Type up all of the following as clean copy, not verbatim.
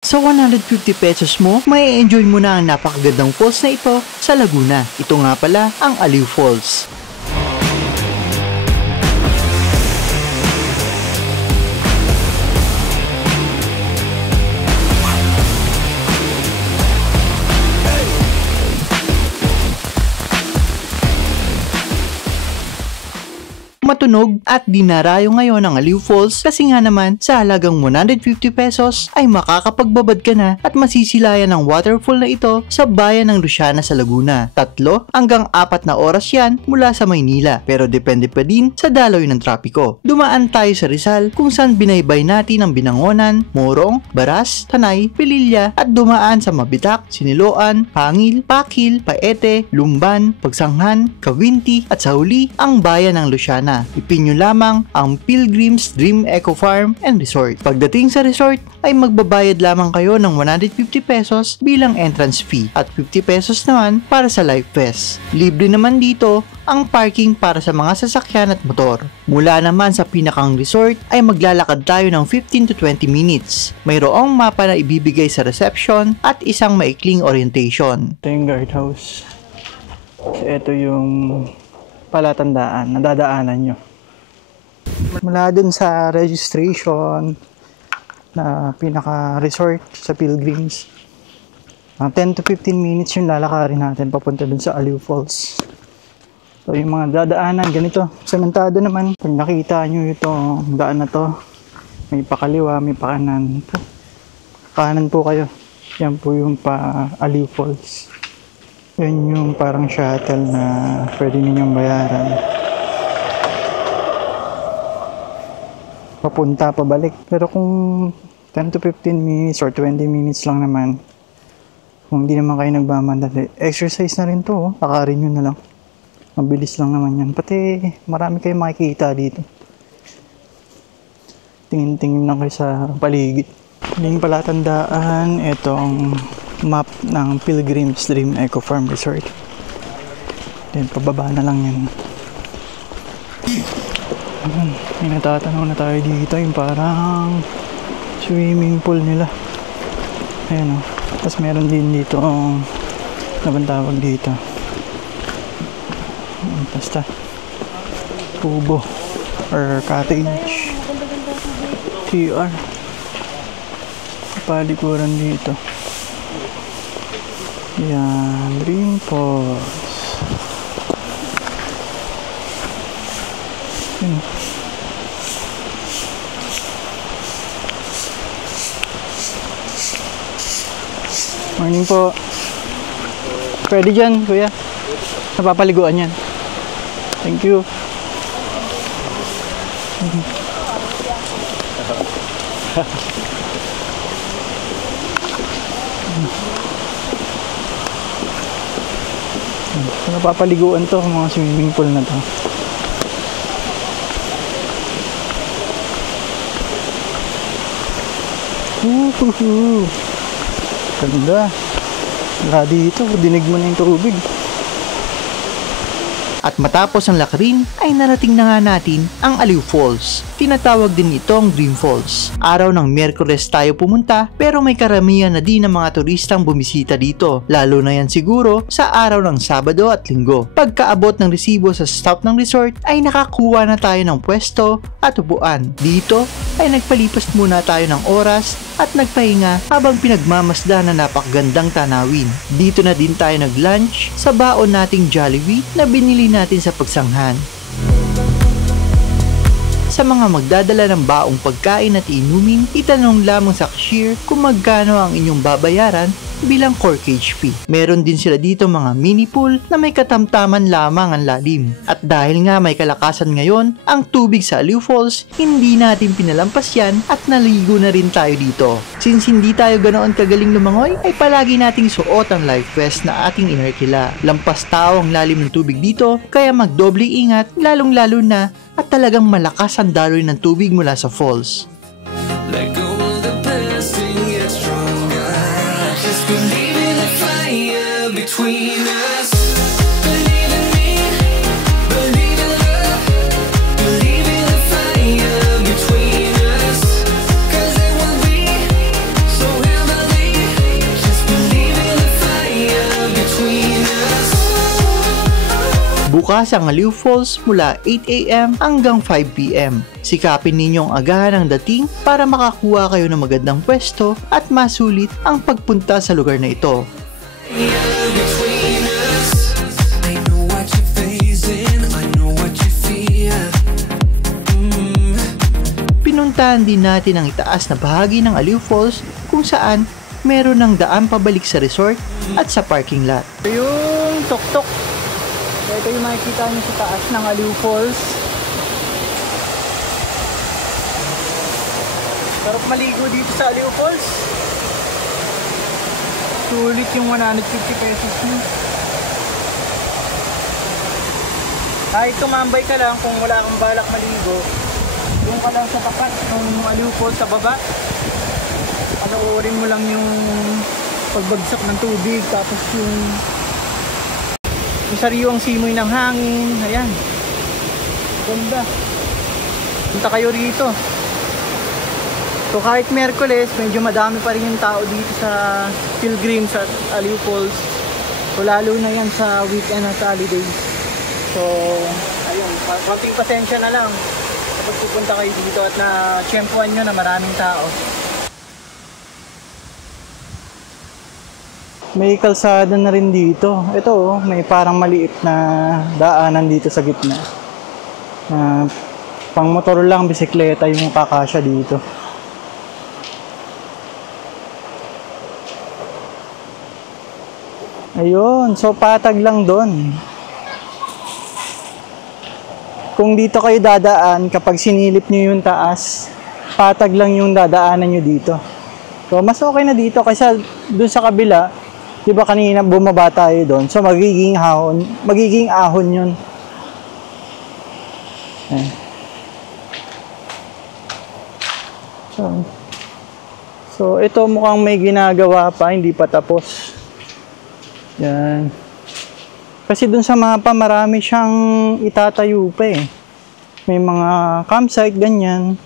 Sa 150 pesos mo, may enjoy mo na ang napakagandang falls na ito sa Laguna. Ito nga pala ang Aliw Falls. Matunog at dinarayo ngayon ang Aliw Falls kasi nga naman sa halagang 150 pesos ay makakapagbabad ka na at masisilayan ang waterfall na ito sa bayan ng Luciana sa Laguna. 3 hanggang 4 na oras yan mula sa Maynila pero depende pa din sa daloy ng trapiko. Dumaan tayo sa Rizal kung saan binaybay natin ang Binangonan, Morong, Baras, Tanay, Pililla at dumaan sa Mabitak, Siniloan, Pangil, Pakil, Paete, Lumban, Pagsanghan, Cavinti at sa huli ang bayan ng Luciana. Ipinyo lamang ang Pilgrim's Dream Eco Farm and Resort. Pagdating sa resort ay magbabayad lamang kayo ng 150 pesos bilang entrance fee at 50 pesos naman para sa Life Fest. Libre naman dito ang parking para sa mga sasakyan at motor. Mula naman sa pinakang resort ay maglalakad tayo ng 15 to 20 minutes. Mayroong mapa na ibibigay sa reception at isang maikling orientation. Ito yung guardhouse. Ito yung palatandaan na dadaanan nyo. Mula dun sa registration na pinaka-resort sa Pilgrims, 10 to 15 minutes yung lalakarin natin papunta dun sa Aliw Falls. So yung mga dadaanan, ganito, sementado naman. Pag nakita nyo itong daan na to, may pakaliwa, may pakanan. Kanan po kayo. Yan po yung pa Aliw Falls. Yan yung parang shuttle na pwede ninyong bayaran. Papunta, pabalik. Pero kung 10 to 15 minutes or 20 minutes lang naman, kung hindi naman kayo nagmamadali, exercise na rin to. Lakarin nyo na lang. Mabilis lang naman yan. Pati marami kayong makikita dito. Tingin-tingin lang kayo sa paligid. Yung palatandaan, itong map ng Pilgrim's Dream Eco Farm Resort. Then pababa na lang yan. May natatanong na tayo dito, yung parang swimming pool nila. Ayan o. Tapos meron din dito nabang dito. Basta kubo or cottage. TR. Palikuran dito. Yan, Dream Falls. Yan. Morning po. Pwede dyan, kuya. Napapaliguan yan. Thank you. Napapaliguan to, mga swimming pool na to. Ganda. Dito, dinig mo na yung tubig. At matapos ang lakarin ay narating na nga natin ang Aliw Falls. Tinatawag din itong Dream Falls. Araw ng Miyerkules tayo pumunta pero may karamihan na din ng mga turistang bumisita dito. Lalo na yan siguro sa araw ng Sabado at Linggo. Pagkaabot ng resibo sa staff ng resort ay nakakuha na tayo ng pwesto at upuan. Dito ay nagpalipas muna tayo ng oras at nagpahinga habang pinagmamasdan na napakagandang tanawin. Dito na din tayo nag-lunch sa baon nating Jollibee na binili natin sa Pagsanghan. Sa mga magdadala ng baong pagkain at inumin, itanong lamang sa cashier kung magkano ang inyong babayaran bilang corkage fee. Meron din sila dito mga mini pool na may katamtaman lamang ang lalim. At dahil nga may kalakasan ngayon ang tubig sa Aliw Falls, hindi natin pinalampas yan at naligo na rin tayo dito. Since hindi tayo ganoon kagaling lumangoy, ay palagi nating suot ang life vest na ating inerkila. Lampas tao ang lalim ng tubig dito, kaya magdoble ingat, lalong lalo na at talagang malakas ang daloy ng tubig mula sa falls. Let go of the past and get stronger. Just believe in the fire between us. Believe in me, believe in love. Believe in the fire between us. 'Cause it will be so heavenly. Bukas ang Aliw Falls mula 8 AM hanggang 5 PM. Sikapin ninyong agahan ang dating para makakuha kayo ng magandang pwesto at masulit ang pagpunta sa lugar na ito. Between us, I know what you're facing, I know what you feel. Pinuntahan din natin ang itaas na bahagi ng Aliw Falls kung saan meron ng daan pabalik sa resort at sa parking lot. Ito yung tuktok. So, ito yung makikita nyo sa taas ng Aliw Falls. Sarap maligo dito sa Aliw Falls. Sulit yung 150 pesos nyo. Kahit tumambay ka lang kung wala kang balak maligo, doon ka lang sa tapat ng Aliw Falls sa baba. Panoorin mo lang yung pagbagsak ng tubig, tapos yung sariwang simoy ng hangin. Ayan, ganda. Punta kayo rito. So kahit Miyerkules, medyo madami pa rin yung tao dito sa pilgrims at Aliw Falls. So lalo na yan sa weekend at holidays. So ayun, konting pasensya na lang kapag pupunta kayo dito at na-tsyempuan nyo na maraming tao. May kalsada na rin dito. Ito oh, may parang maliit na daanan dito sa gitna. Pang motor lang, bisikleta yung kakasya dito. Ayun, so patag lang doon. Kung dito kayo dadaan, kapag sinilip nyo yung taas, patag lang yung dadaanan nyo dito. So mas okay na dito kaysa doon sa kabila. Di ba kanina bumaba tayo doon? So magiging ahon yun. So ito mukhang may ginagawa pa, hindi pa tapos. Yan. Kasi dun sa mapa marami siyang itatayo pa eh. May mga campsite, ganyan.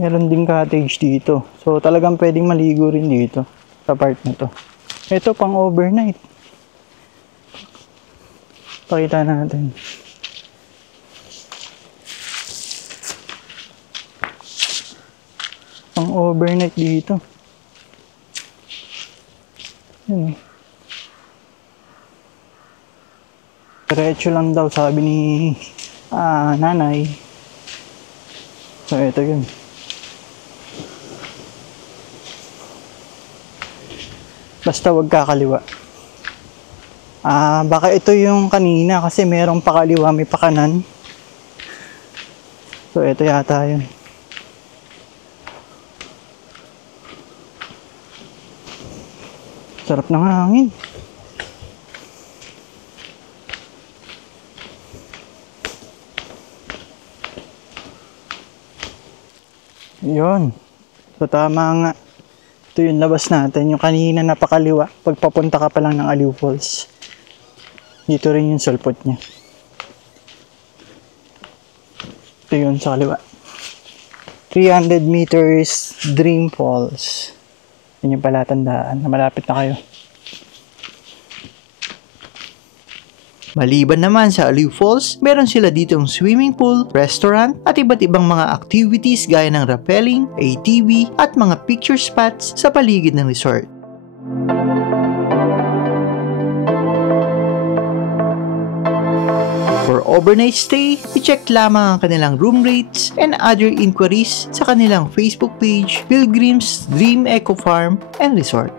Meron ding cottage dito. So talagang pwedeng maligo rin dito sa part na to. Ito pang overnight. Pakita natin. Pang overnight dito. Yan. Diretso lang daw sabi ni nanay. So ito yun. Basta wag kakaliwa. Baka ito yung kanina kasi merong pakaliwa, may pakanan. So ito yata yun. Sarap ng hangin. Yun. So tama nga. Ito yung labas natin. Yung kanina napakaliwa. Pagpapunta ka pa lang ng Aliw Falls. Dito rin yung sulpot niya. Ito yun sa kaliwa. 300 meters Dream Falls. Yun yung palatandaan na malapit na kayo. Maliban naman sa Aliw Falls, meron sila ditong swimming pool, restaurant, at iba't ibang mga activities gaya ng rappelling, ATV, at mga picture spots sa paligid ng resort. For overnight stay, i-check lamang ang kanilang room rates and other inquiries sa kanilang Facebook page, Pilgrims Dream Eco Farm and Resort.